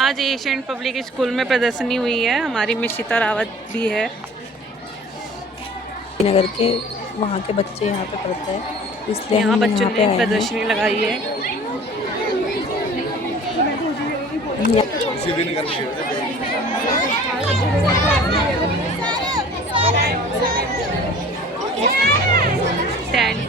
आज Asian public school में प्रदर्शनी हुई है। हमारी मिस सीता रावत भी है। नगर के वहाँ के बच्चे यहाँ पे पढ़ते हैं, इसलिए यहाँ हम बच्चों यहाँ पे ने आए प्रदर्शनी लगाई है। स्टैंड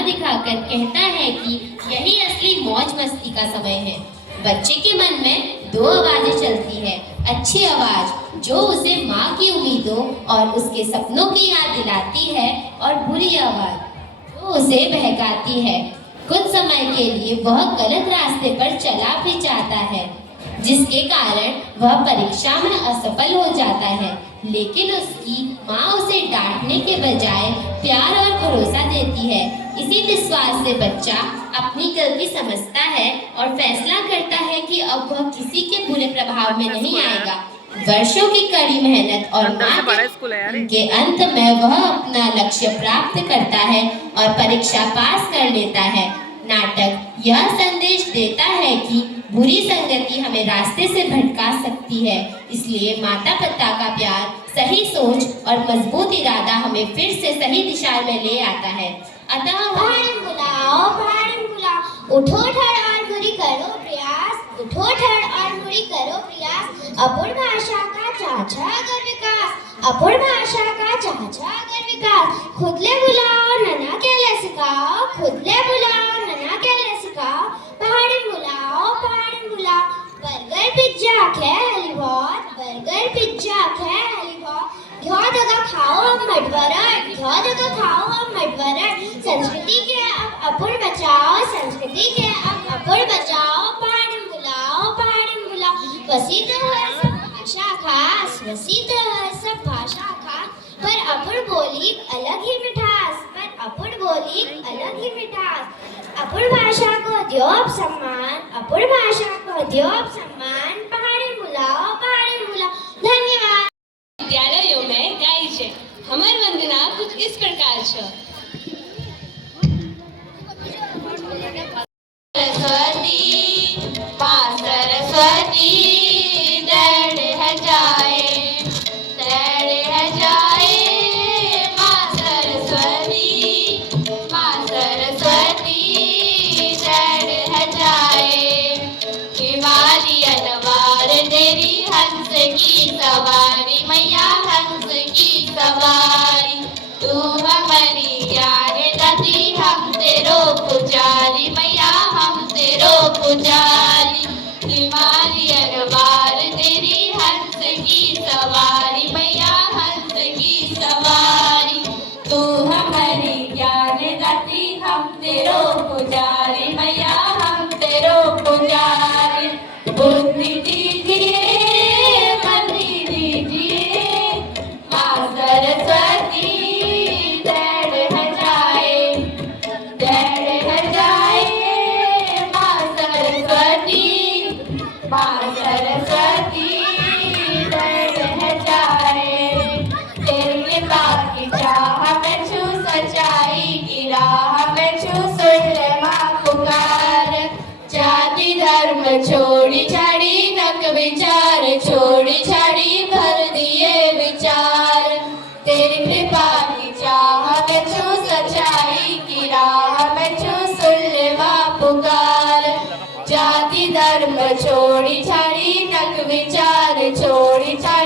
दिखाकर कहता है कि यही असली मौज मस्ती का समय है। बच्चे के मन में दो आवाजें चलती है, अच्छी आवाज जो उसे माँ की उम्मीदों और उसके सपनों की याद दिलाती है, और बुरी आवाज जो उसे बहकाती है। कुछ समय के लिए वह गलत रास्ते पर चला भी जाता है, जिसके कारण वह परीक्षा में असफल हो जाता है, लेकिन उसकी माँ उसे डांटने के बजाय प्यार और भरोसा देती है। इसी विश्वास से बच्चा अपनी गलती समझता है और फैसला करता है कि अब वह किसी के बुरे प्रभाव में नहीं आएगा। वर्षों की कड़ी मेहनत और माँ के अंत में वह अपना लक्ष्य प्राप्त करता है और परीक्षा पास कर लेता है। नाटक यह संदेश देता है कि बुरी संगति हमें रास्ते से भटका सकती है, इसलिए माता पिता का प्यार, सही सोच और मजबूत इरादा हमें फिर से सही दिशा में ले आता है। अतः बुलाओ, उठो ठड़ और मुड़ी करो प्रयास, उठो ठड़ और मुड़ी करो प्रयास। अपूर्ण भाषा का चाचा अगर विकास, अपूर्ण भाषा का चाचा अगर विकास। खुद ले बुलाओ नन्हा के ले सिखाओ, खुद ले बुलाओ नन्हा के ले सिखाओ। पहाड़ी बुलाओ, बर्गर पिज्जा खेली बहुत, बर्गर पिज्जा खेली बहुत। घ्यो जगह खाओ अब मटवरण, घ्यो जगह खाओ अब मटवरण। संस्कृति के अब अपूर्ण बचाओ, संस्कृति के अब अपूर्ण बचाओ। पहाड़ी बुलाओ, वसी तो है सब भाषा खास, वसी तो है सब भाषा खास। पर अपूर्ण बोली अलग ही मिठास, पर अपूर्ण बोली अलग ही मिठास। अपूर्ण भाषा को द्यो अब सम्मान, अपूर्ण भाषा को द्यो अब सम्मान। पहाड़ी बुलाओ, धन्यवाद। विद्यालयों में गाई छे हमर वंदना कुछ इस प्रकार छे। सरस्वती माँ सरस्वती दर्द है जाए, दर्द है जाए। माँ सरस्वती दर्द है जाए। हिमालय अनवार तेरी हंस की सवारी, मैया हंस की सवारी। तू हमारी ज्ञान दाती, हम तेरो पुजारी, मैया हम तेरो पुजारी। हिमालयन वार तेरी हंस की सवारी, मैया हंस की सवारी। तू हमारी ज्ञान दाती, हम तेरो पुजारी, मैया हम तेरो पुजारी। बुद्धि दीजिए, बुद्धि दीजिए, माँ सरस्वती दर्द है जाए, दर्द है जाए। माँ सरस्वती दर्द है जाए। तेरी कृपा की चाह में छू, सच्चाई की राह में छू, सुन ले माँ पुकार। जाति धर्म छोड़ी छाड़ी, नक विचार छोड़ी छाड़ी, भर दिए विचार। तेरी कृपा की चाह में छू, सच्चाई की राह में छू, सुन ले माँ पुकार। जाति धर्म छोड़ी छाड़ी, नक विचार छोड़ी छाड़ी,